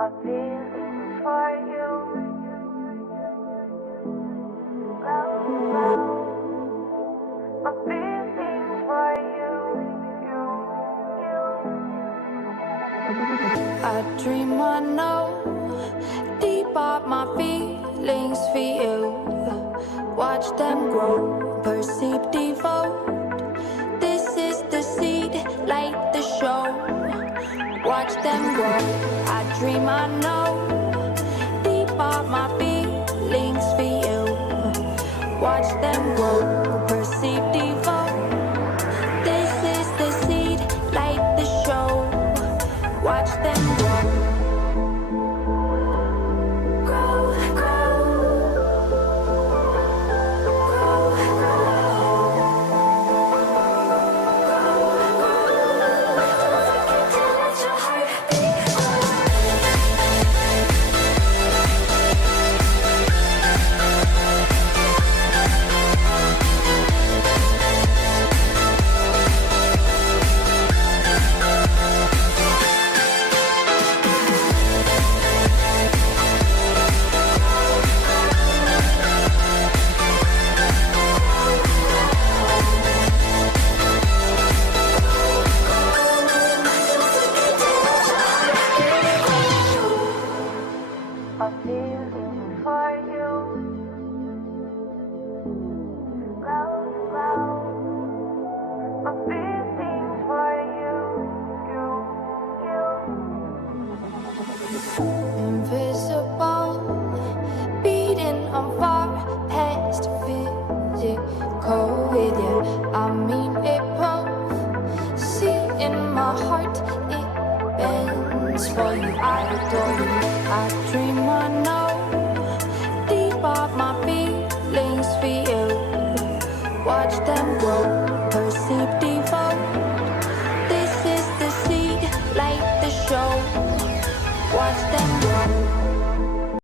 A feeling for you. A feeling for you. I dream I know deep up my feelings for you. Watch them grow, perceive, devote. This is the seed, light the show. Watch them grow. I dream I know deep up my feelings for you. Watch them grow, perceive, devote. This is the seed, light the show. Watch them grow. Grow, grow. Grow, grow. A feeling for you. A feeling for you. Invisible, beating on far past physical with you. I mean it both. See in my heart, it bends for you. I adore.